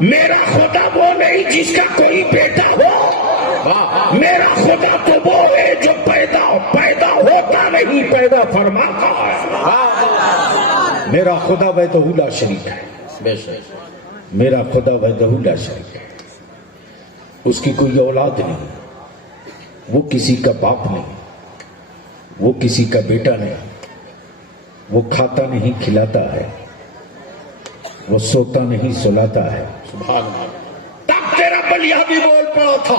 میرا خدا وہ نہیں جس کا کوئی بیٹا ہو، میرا خدا تو وہ ہے جو پیدا ہوتا نہیں، پیدا فرماتا ہے۔ میرا خدا وحدہ لا شریک ہے، بے شک میرا خدا وحدہ لا شریک ہے، اس کی کوئی اولاد نہیں، وہ کسی کا باپ نہیں، وہ کسی کا بیٹا نہیں، وہ کھاتا نہیں کھلاتا ہے، وہ سوتا نہیں سلاتا ہے۔ سبحان اللہ۔ تب تیرا بلیا بھی بول پڑا تھا،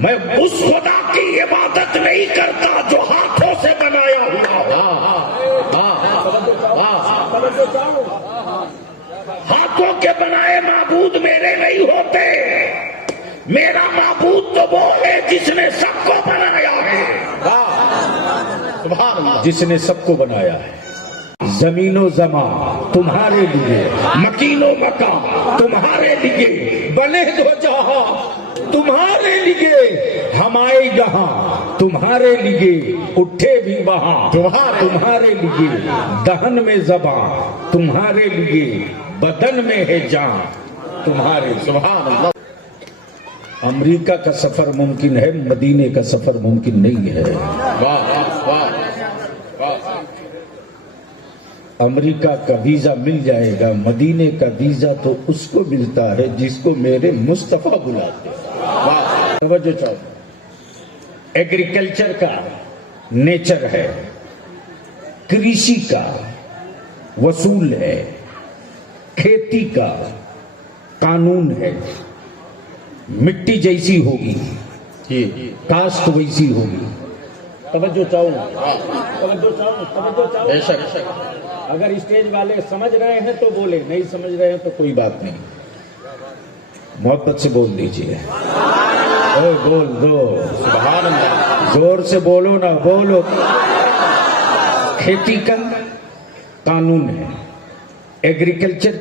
میں اس خدا کی عبادت نہیں کرتا جو ہاتھوں سے بنایا ہوا ہو۔ ہاتھوں کے بنائے معبود میرے نہیں ہوتے، میرا معبود تو وہ ہے جس نے سب کو بنایا ہے، جس نے سب کو بنایا ہے۔ زمین و زمان تمہارے لیے، مکین و مکان تمہارے لیے، بنے دو جہاں تمہارے لیے، ہم آئے یہاں تمہارے لیے، اٹھے بھی وہاں تمہارے لیے، دہن میں زبان تمہارے لیے، بدن میں ہے جان تمہارے۔ سبحان اللہ۔ امریکہ کا سفر ممکن ہے، مدینے کا سفر ممکن نہیں ہے۔ امریکہ کا ویزا مل جائے گا، مدینے کا ویزا تو اس کو ملتا ہے جس کو میرے مصطفیٰ بلاتے ہیں۔ توجہ چاہو، ایگریکلچر کا نیچر ہے، کرشی کا وصول ہے، کھیتی کا قانون ہے، مٹی جیسی ہوگی کاشت ویسی ہوگی۔ توجہ چاہو، بے شک۔ اگر اسٹیج والے سمجھ رہے ہیں تو بولے، نہیں سمجھ رہے ہیں تو کوئی بات نہیں، محبت سے بول دیجئے۔ بول دو، سبحان اللہ، زور سے بولو نا، بولو۔ کھیتی کا قانون ہے، ایگریکلچر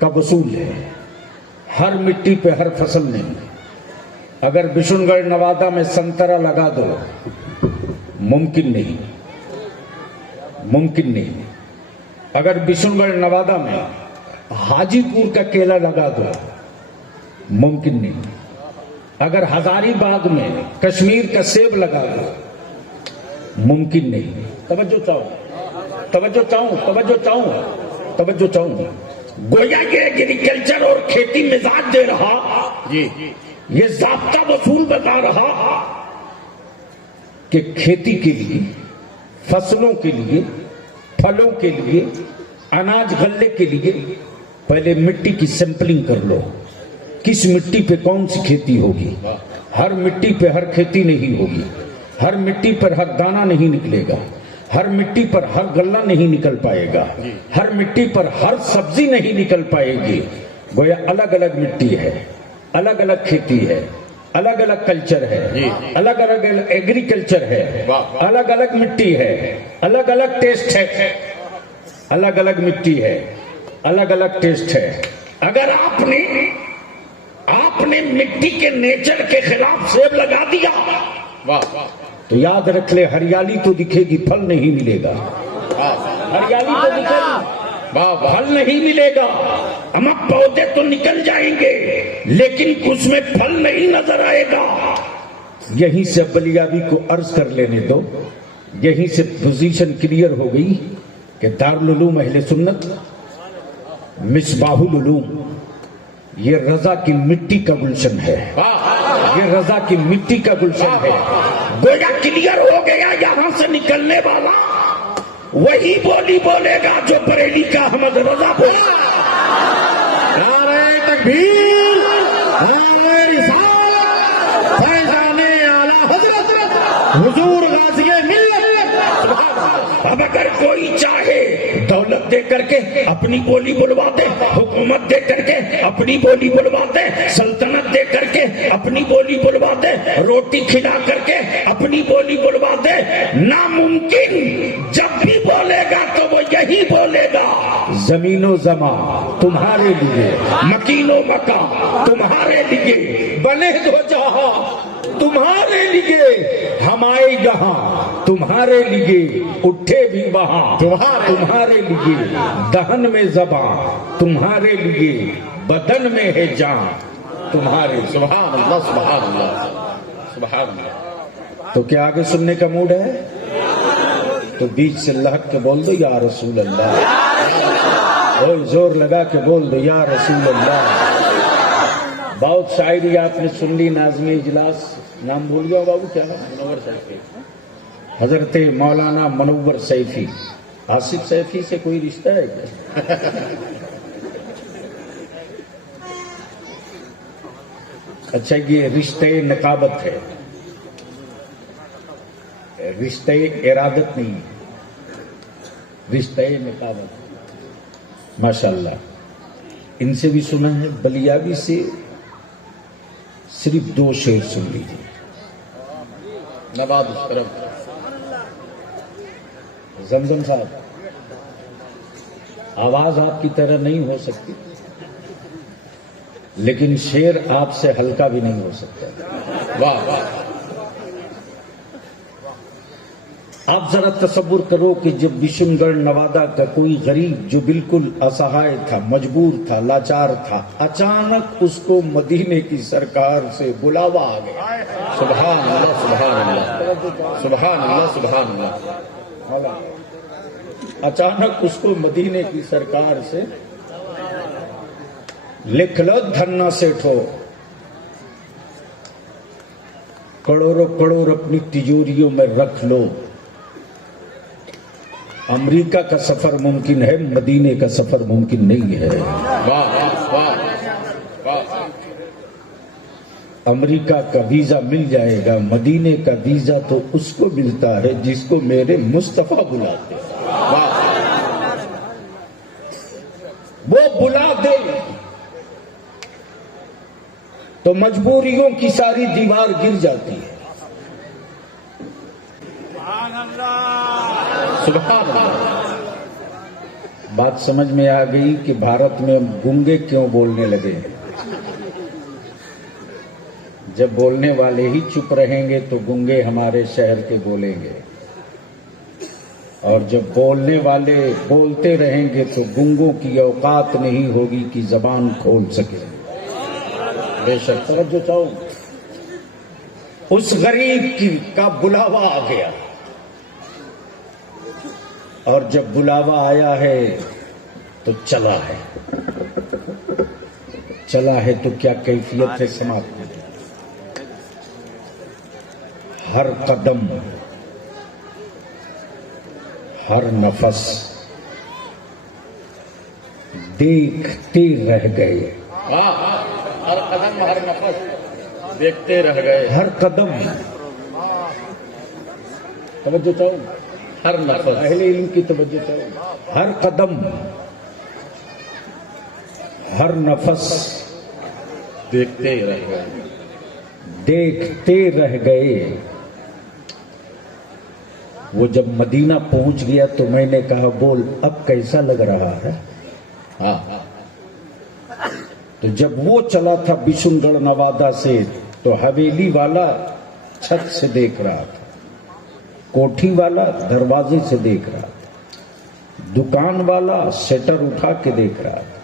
کا وصول ہے، ہر مٹی پہ ہر فصل نہیں۔ اگر بشن گڑھ نوادہ میں سنترا لگا دو، ممکن نہیں، ممکن نہیں۔ اگر بشن گڑھ نوادہ میں حاجی پور کا کیلا لگا دو، ممکن نہیں۔ اگر ہزاری باغ میں کشمیر کا سیب لگا دو، ممکن نہیں۔ توجہ چاہوں، توجہ چاہوں، توجہ چاہوں، توجہ چاہوں۔ گویا یہ ایگریکلچر اور کھیتی مزاج دے رہا، یہ ضابطہ وصول بتا رہا کہ کھیتی کے لیے، فصلوں کے لیے، پھلوں کے لیے، اناج غلے کے لیے پہلے مٹی کی سیمپلنگ کر لو، کس مٹی پہ کون سی کھیتی ہوگی۔ ہر مٹی پہ ہر کھیتی نہیں ہوگی، ہر مٹی پر ہر دانہ نہیں نکلے گا، ہر مٹی پر ہر غلہ نہیں نکل پائے گا، ہر مٹی پر ہر سبزی نہیں نکل پائے گی۔ گویا الگ الگ مٹی ہے، الگ الگ کھیتی ہے، الگ الگ کلچر ہے، الگ الگ ایگریکلچر ہے، الگ الگ مٹی ہے، الگ الگ ٹیسٹ ہے، الگ الگ مٹی ہے، الگ الگ ٹیسٹ ہے۔ اگر آپ نے مٹی کے نیچر کے خلاف سیب لگا دیا تو یاد رکھ لے، ہریالی تو دکھے گی، پھل نہیں ملے گا۔ ہریالی تو دکھے گی، پھل نہیں ملے گا۔ اما پودے تو نکل جائیں گے لیکن اس میں پھل نہیں نظر آئے گا۔ یہیں سے بلیابی کو عرض کر لینے دو، یہیں سے پوزیشن کلیئر ہو گئی کہ دارالعلوم اہل سنت، مصباح العلوم، یہ رضا کی مٹی کا گلشن ہے، یہ رضا کی مٹی کا گلشن ہے۔ گویا کلیئر ہو گیا، یہاں سے نکلنے والا وہی بولی بولے گا جو بریلی کا احمد رضا بولے گا۔ نعرہ تکبیر، نعرہ رسالت، فیضان اعلی حضرت حضور غازی ملت۔ اب اگر کوئی چاہے دولت دے کر کے اپنی بولی بلوا دے، حکومت دے کر کے اپنی بولی بلوا دے، سلطنت دے کر کے اپنی بولی بلوا دے، روٹی کھلا کر کے اپنی بولی بلوا دے، ناممکن۔ جب بھی بولے گا تو وہ یہی بولے گا، زمین و زمان تمہارے لیے، مکین و مکان تمہارے لیے، بنے دو جہاں تمہارے لیے ہم آئے یہاں، تمہارے لیے اٹھے بھی وہاں، تمہارے لیے دہن میں زبان، تمہارے لیے بدن میں ہے جان، تمہارے سبحان اللہ سبحان اللہ سبحان اللہ. تو کیا آگے سننے کا موڈ ہے؟ تو بیچ سے لہک کے بول دو یا رسول اللہ، اور زور لگا کے بول دو یا رسول اللہ. بہت شاعری آپ نے سن لی. ناظم اجلاس نام بھول گیا بابو کیا؟ منور سیفی. حضرت مولانا منور سیفی. آصف سیفی سے کوئی رشتہ ہے کیا؟ اچھا یہ رشتے نقابت ہے، رشتے ارادت نہیں، رشتے نقابت. ماشاءاللہ. ان سے بھی سنا ہے. بلیاوی سے صرف 2 شعر سن لیجیے. نواب اس طرف. زمزم صاحب آواز آپ کی طرح نہیں ہو سکتی، لیکن شعر آپ سے ہلکا بھی نہیں ہو سکتا. واہ واہ. آپ ذرا تصور کرو کہ جب بشن گڑھ نوادہ کا کوئی غریب جو بالکل اسہائے تھا، مجبور تھا، لاچار تھا، اچانک اس کو مدینے کی سرکار سے بلاوا آ گیا. سبحان اللہ سبحان اللہ سبحان اللہ سبحان اللہ. اچانک اس کو مدینے کی سرکار سے لکھ لو دھنا سیٹھو، کروڑوں کروڑ اپنی تجوریوں میں رکھ لو. امریکہ کا سفر ممکن ہے، مدینے کا سفر ممکن نہیں ہے. واہ واہ واہ. امریکہ کا ویزا مل جائے گا، مدینے کا ویزا تو اس کو ملتا ہے جس کو میرے مصطفیٰ بلاتے ہیں. وہ بلا دے تو مجبوریوں کی ساری دیوار گر جاتی ہے. سبحان اللہ. بات سمجھ میں آ گئی کہ بھارت میں گنگے کیوں بولنے لگے ہیں. جب بولنے والے ہی چپ رہیں گے تو گنگے ہمارے شہر کے بولیں گے، اور جب بولنے والے بولتے رہیں گے تو گنگوں کی اوقات نہیں ہوگی کہ زبان کھول سکے. بے شک. توجہ چاہو. اس غریب کا بلاوا آ گیا، اور جب بلاوا آیا ہے تو چلا ہے. چلا ہے تو کیا کیفیت ہے سماعت میں. ہر قدم، ہر نفس دیکھتے رہ گئے. ہر قدم ہر نفس دیکھتے رہ گئے. ہر قدم. توجہ چاہو. ہر نفس. اہل علم کی توجہ چاہو. ہر قدم، ہر نفس دیکھتے رہ گئے. دیکھتے رہ گئے. وہ جب مدینہ پہنچ گیا تو میں نے کہا بول اب کیسا لگ رہا ہے. تو جب وہ چلا تھا بشن گڑھ نوادہ سے تو حویلی والا چھت سے دیکھ رہا تھا، کوٹھی والا دروازے سے دیکھ رہا تھا، دکان والا شٹر اٹھا کے دیکھ رہا تھا،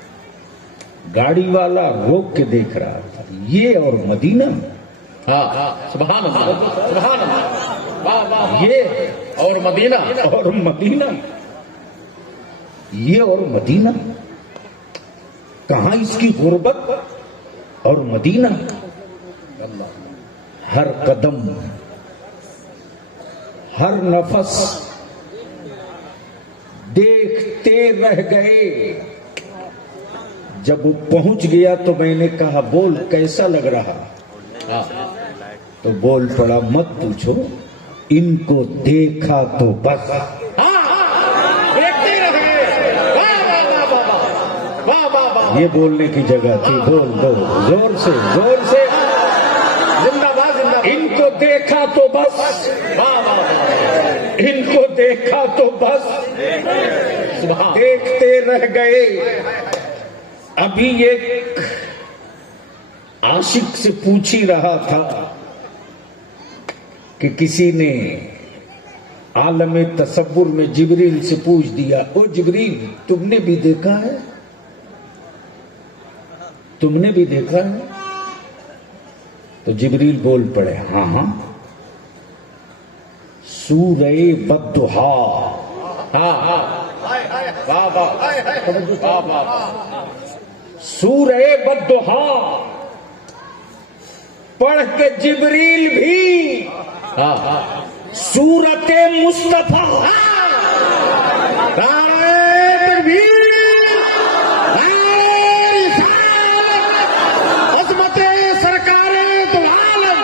گاڑی والا روک کے دیکھ رہا تھا. یہ اور مدینہ. سبحان اللہ سبحان اللہ. واہ واہ. یہ اور مدینہ. اور مدینہ. یہ اور مدینہ. کہاں اس کی غربت اور مدینہ. ہر قدم، ہر نفس دیکھتے رہ گئے. جب وہ پہنچ گیا تو میں نے کہا بول کیسا لگ رہا. تو بول پڑا مت پوچھو، ان کو دیکھا تو بس. دیکھتے رہ گئے. واہ واہ واہ. یہ بولنے کی جگہ تھی. بول دو زور سے، زور سے. زندہ باد زندہ باد. ان کو دیکھا تو بس. واہ واہ. ان کو دیکھا تو بس. سبحان. دیکھتے رہ گئے. ابھی ایک عاشق سے پوچھ ہی رہا تھا کہ کسی نے عالم تصور میں جبریل سے پوچھ دیا، او جبریل تم نے بھی دیکھا ہے؟ تم نے بھی دیکھا ہے؟ تو جبریل بول پڑے، ہاں ہاں، سورہ والضحا، سورہ والضحا پڑھ کے جبریل بھی سورت مصطفیٰ عظمت سرکار دو عالم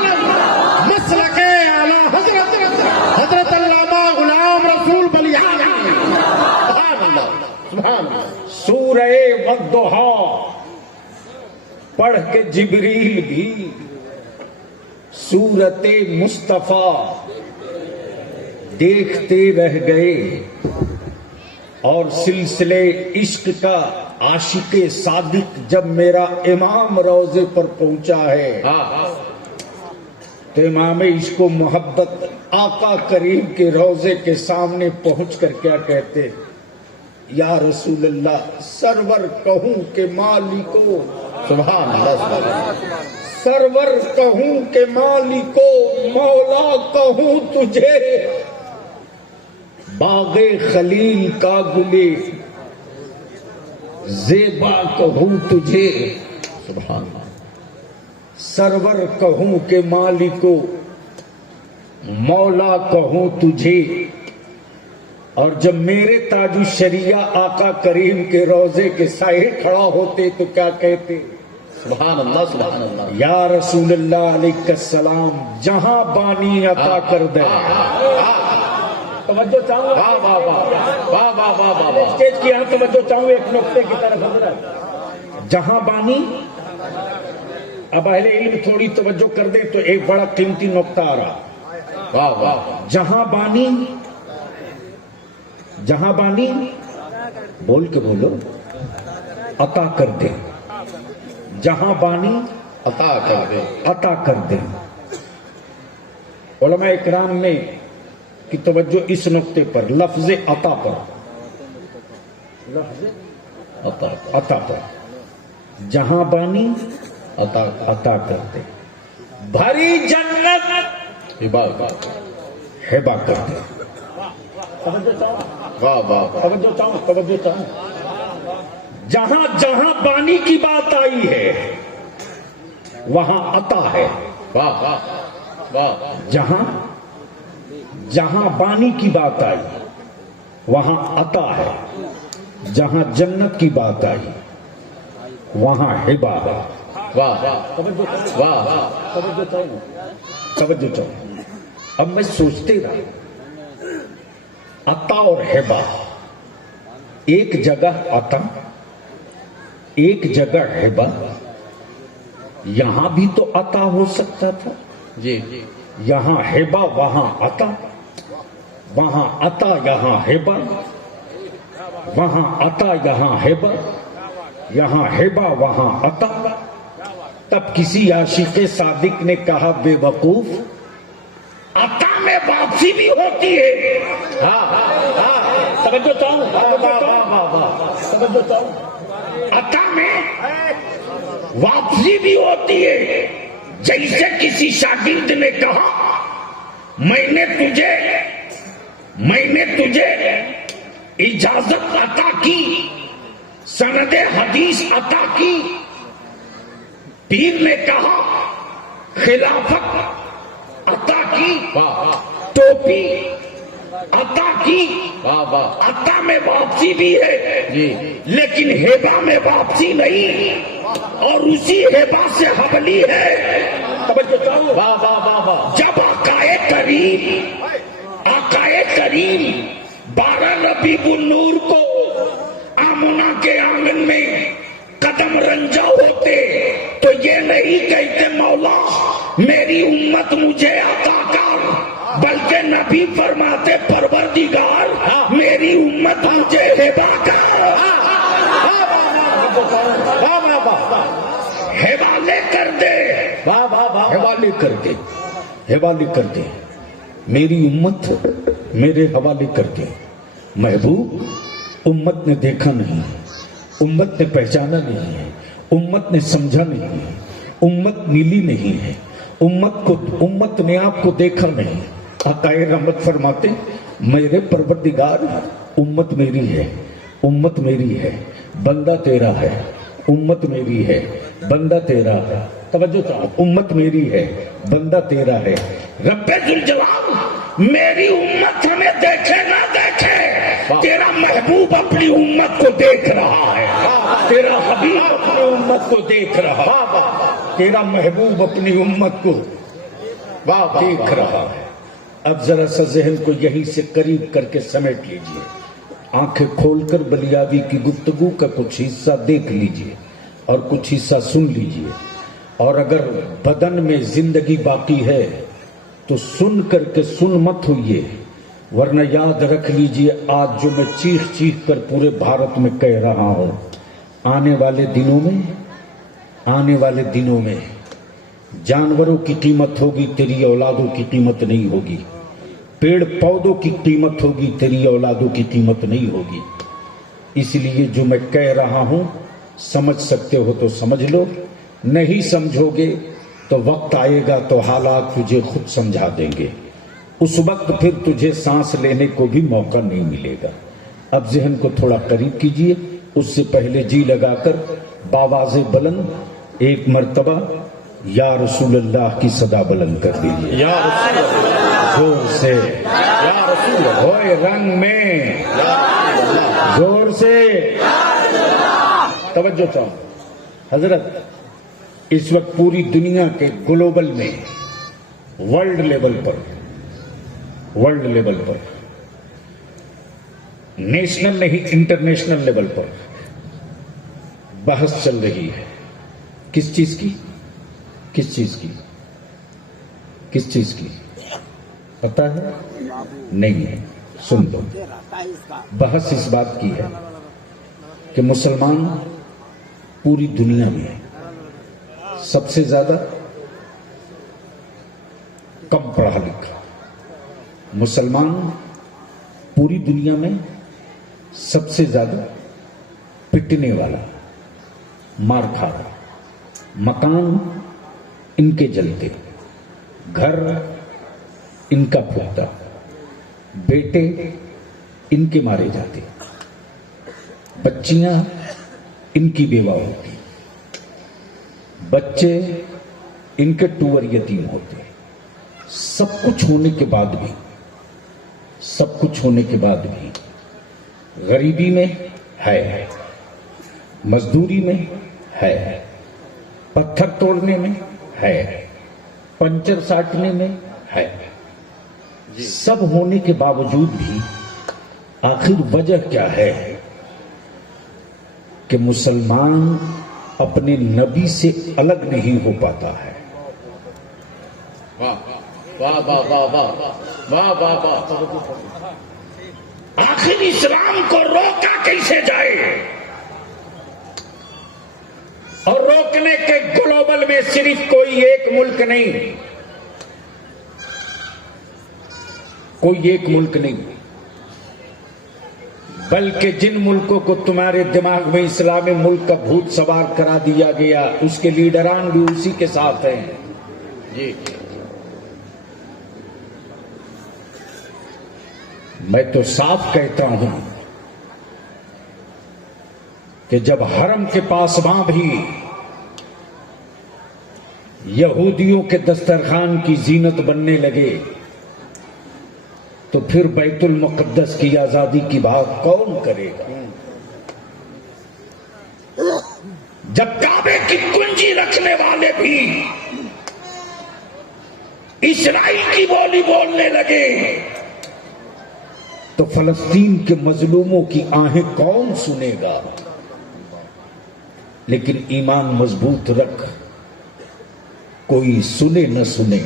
مسلک اعلی حضرت علامہ غلام رسول بلیان، سورہ والضحا پڑھ کے جبریل بھی سورت مصطفیٰ دیکھتے رہ گئے، اور سلسلے عشق کا عاشق صادق جب میرا امام روضے پر پہنچا ہے تو امام عشق و محبت آقا کریم کے روضے کے سامنے پہنچ کر کیا کہتے، یا رسول اللہ سرور کہوں کہ مالکو، سبحان اللہ سبحان اللہ، سرور کہوں کہ مالکو، مولا کہوں تجھے، باغ خلیل کا گلے زیبا کہوں تجھے، سبحان اللہ، سرور کہوں کہ مالکو، مولا کہوں تجھے۔ اور جب میرے تاج الشریعہ آقا کریم کے روضے کے سائے کھڑا ہوتے تو کیا کہتے، سبحان اللہ سبحان اللہ، یا رسول اللہ علیہ السلام جہاں بانی عطا کر دے۔ توجہ چاہوں واہ واہ واہ واہ واہ واہ واہ واہ، اسٹیج کی یہاں توجہ چاہوں ایک نقطے کی طرف حضرت، جہاں بانی، اب اہل علم تھوڑی توجہ کر دیں تو ایک بڑا قیمتی نقطہ آ رہا، واہ واہ، جہاں بانی، جہاں بانی بول کے بولو، عطا کر دے، جہاں بانی عطا کر دے، عطا کر دے۔ علماء اکرام نے کی توجہ اس نقطے پر، لفظ عطا پر، لفظ عطا عطا پر، جہاں بانی عطا عطا کر دے، بھری جنت عبادت، ہبا کر دے۔ واہ واہ، توجہ چاہوں، توجہ چاہوں، جہاں جہاں بانی کی بات آئی ہے وہاں عطا ہے، واہ واہ واہ، جہاں جہاں بانی کی بات آئی وہاں عطا ہے، جہاں جنت کی بات آئی وہاں ہبا ہے۔ واہ واہ، توجہ چاہوں، اب میں سوچتے رہا، عطا اور ہبا، ایک جگہ عطا ایک جگہ ہبا، یہاں بھی تو عطا ہو سکتا تھا، جی، یہاں ہبا وہاں عطا، وہاں عطا یہاں ہبا، وہاں عطا یہاں ہبا، یہاں ہبا وہاں عطا۔ تب کسی عاشق صادق نے کہا، بے وقوف، عطا میں واپسی بھی ہوتی ہے۔ توجہ چاہوں، توجہ چاہوں، عطا میں واپسی بھی ہوتی ہے۔ جیسے کسی شاگرد نے کہا، میں نے تجھے اجازت عطا کی، سند حدیث عطا کی، پیر نے کہا خلافت عطا کی، ٹوپی عطا کی، عطا میں واپسی بھی ہے جی، لیکن ہبا میں واپسی نہیں، اور اسی ہبا سے حبلی ہے۔ واہ واہ واہ واہ، جب آقائے کریم 12 ربیع النور کو آمنہ کے آنگن میں قدم رنجا ہوتے تو یہ نہیں کہتے مولا میری امت مجھے عطا کر، بلکہ نبی فرماتے پروردگار میری امت مجھے ہبا کر، حوالے کر دے، حوالے کر دے، حوالے کر دے۔ میری امت میرے حوالے کر دے. محبوب امت نے دیکھا نہیں, امت نے پہچانا نہیں ہے, امت نے سمجھا نہیں ہے, امت ملی نہیں ہے, امت نے آپ کو دیکھا نہیں. آقا رحمت فرماتے میرے پروردگار امت میری ہے, امت میری ہے, بندہ تیرا ہے, امت میری ہے, بندہ تیرا ہے. توجہ چاہو, امت میری ہے, بندہ تیرا ہے. رب ذوالجلال میری امت ہمیں دیکھے نہ دیکھے, تیرا محبوب اپنی امت کو دیکھ رہا ہے, تیرا حبیب اپنی امت کو دیکھ رہا ہے, تیرا محبوب اپنی امت کو دیکھ رہا ہے. اب ذرا سا ذہن کو یہیں سے قریب کر کے سمیٹ لیجئے, آنکھیں کھول کر بلیاوی کی گفتگو کا کچھ حصہ دیکھ لیجئے اور کچھ حصہ سن لیجئے. اور اگر بدن میں زندگی باقی ہے تو سن کر کے سن مت ہوئیے, ورنہ یاد رکھ لیجئے آج جو میں چیخ چیخ کر پورے بھارت میں کہہ رہا ہوں, آنے والے دنوں میں جانوروں کی قیمت ہوگی, تیری اولادوں کی قیمت نہیں ہوگی. پیڑ پودوں کی قیمت ہوگی, تیری اولادوں کی قیمت نہیں ہوگی. اس لیے جو میں کہہ رہا ہوں سمجھ سکتے ہو تو سمجھ لو, نہیں سمجھو گے تو وقت آئے گا تو حالات تجھے خود سمجھا دیں گے. اس وقت پھر تجھے سانس لینے کو بھی موقع نہیں ملے گا. اب ذہن کو تھوڑا قریب کیجئے, اس سے پہلے جی لگا کر باواز بلند ایک مرتبہ یا رسول اللہ کی صدا بلند کر دیجئے. یا رسول اللہ, زور سے, یا رسول اللہ, ہوئے رنگ میں, زور سے. توجہ چاہو حضرت, اس وقت پوری دنیا کے گلوبل میں ورلڈ لیول پر نیشنل نہیں انٹرنیشنل لیول پر بحث چل رہی ہے. کس چیز کی پتا ہے؟ نہیں ہے. سن لو, بحث اس بات کی ہے کہ مسلمان پوری دنیا میں سب سے زیادہ کم پڑھا لکھا, مسلمان پوری دنیا میں سب سے زیادہ پٹنے والا, مار کھا رہا, مکان ان کے جلتے, گھر ان کا پھٹتا, بیٹے ان کے مارے جاتے, بچیاں ان کی بیوہ ہوتی, بچے ان کے ٹور یتیم ہوتے. سب کچھ ہونے کے بعد بھی غریبی میں ہے, مزدوری میں ہے, پتھر توڑنے میں ہے, پنچر ساٹنے میں ہے. سب ہونے کے باوجود بھی آخر وجہ کیا ہے کہ مسلمان اپنے نبی سے الگ نہیں ہو پاتا ہے. واہ واہ واہ واہ واہ واہ واہ. آخر اسلام کو روکا کیسے جائے؟ اور روکنے کے گلوبل میں صرف کوئی ایک ملک نہیں, بلکہ جن ملکوں کو تمہارے دماغ میں اسلامی ملک کا بھوت سوار کرا دیا گیا اس کے لیڈران بھی اسی کے ساتھ ہیں. جی میں تو صاف کہتا ہوں کہ جب حرم کے پاسباں بھی یہودیوں کے دسترخوان کی زینت بننے لگے تو پھر بیت المقدس کی آزادی کی بات کون کرے گا؟ جب کعبے کی کنجی رکھنے والے بھی اسرائیل کی بولی بولنے لگے تو فلسطین کے مظلوموں کی آہیں کون سنے گا؟ لیکن ایمان مضبوط رکھ, کوئی سنے نہ سنے,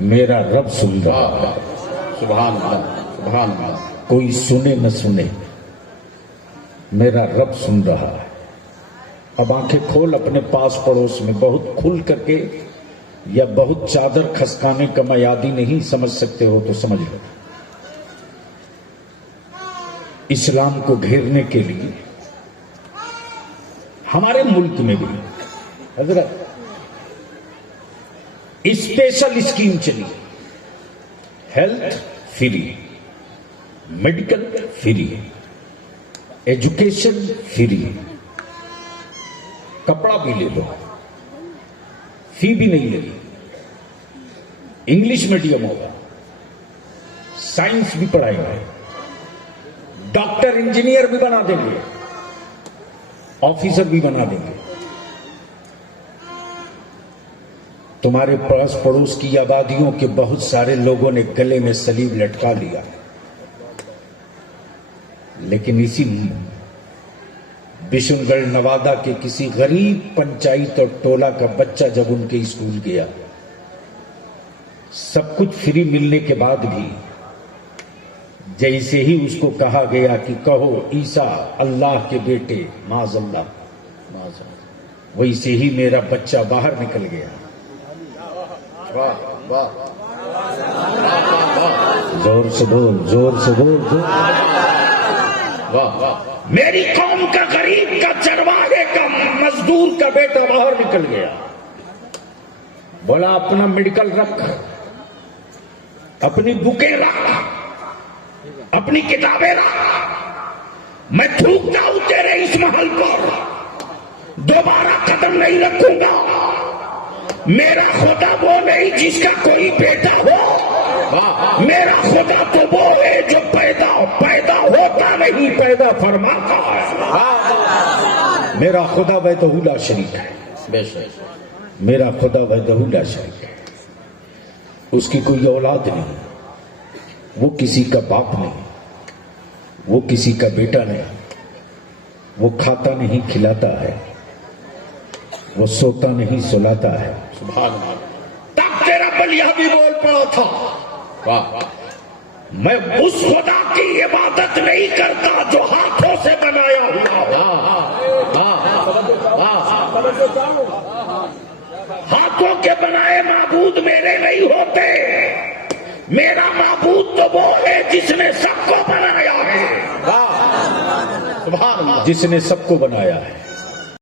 میرا رب سن رہا ہے. سبحان اللہ سبحان اللہ. کوئی سنے نہ سنے, میرا رب سن رہا ہے. اب آنکھیں کھول اپنے پاس پڑوس میں بہت کھل کر کے یا بہت چادر کھسکانے کا میادی نہیں سمجھ سکتے ہو تو سمجھ لو، اسلام کو گھیرنے کے لیے ہمارے ملک میں بھی حضرت اسپیشل اسکیم چلی، health free, medical free, education free, کپڑا بھی لے لو، فی بھی نہیں لگی، انگلش میڈیم ہوگا، سائنس بھی پڑھائیں گے، ڈاکٹر انجینئر بھی بنا دیں گے، آفیسر بھی بنا دیں گے۔ تمہارے پاس پڑوس کی آبادیوں کے بہت سارے لوگوں نے گلے میں صلیب لٹکا لیا، لیکن اسی بشن گڑھ نوادہ کے کسی غریب پنچایت اور ٹولہ کا بچہ جب ان کے اسکول گیا، سب کچھ فری ملنے کے بعد بھی جیسے ہی اس کو کہا گیا کہ کہو عیسیٰ اللہ کے بیٹے معاذ اللہ، ویسے ہی میرا بچہ باہر نکل گیا۔ واہ واہ، زور سے بول، زور سے بول، واہ واہ، میری قوم کا غریب کا چرواہے کا مزدور کا بیٹا باہر نکل گیا، بولا اپنا میڈیکل رکھ، اپنی بکیں رکھ، اپنی کتابیں رکھ، میں تھوکتا ہوں تیرے اس محل پر، دوبارہ قدم نہیں رکھوں گا۔ میرا خدا وہ نہیں جس کا کوئی بیٹا ہو، میرا خدا تو وہ ہے جو پیدا ہوتا نہیں، پیدا فرماتا ہے۔ میرا خدا وحدہ لا شریک ہے، بے شک، میرا خدا وحدہ لا شریک ہے، اس کی کوئی اولاد نہیں، وہ کسی کا باپ نہیں، وہ کسی کا بیٹا نہیں، وہ کھاتا نہیں کھلاتا ہے، وہ سوتا نہیں سلاتا ہے۔ سبحان اللہ، تب تیرا بلیا بھی بول پڑا تھا، واہ، میں اس خدا کی عبادت نہیں کرتا جو ہاتھوں سے بنایا ہوا ہو۔ ہاتھوں کے بنائے معبود میرے نہیں ہوتے، میرا معبود تو وہ ہے جس نے سب کو بنایا ہے، سبحان اللہ، جس نے سب کو بنایا ہے۔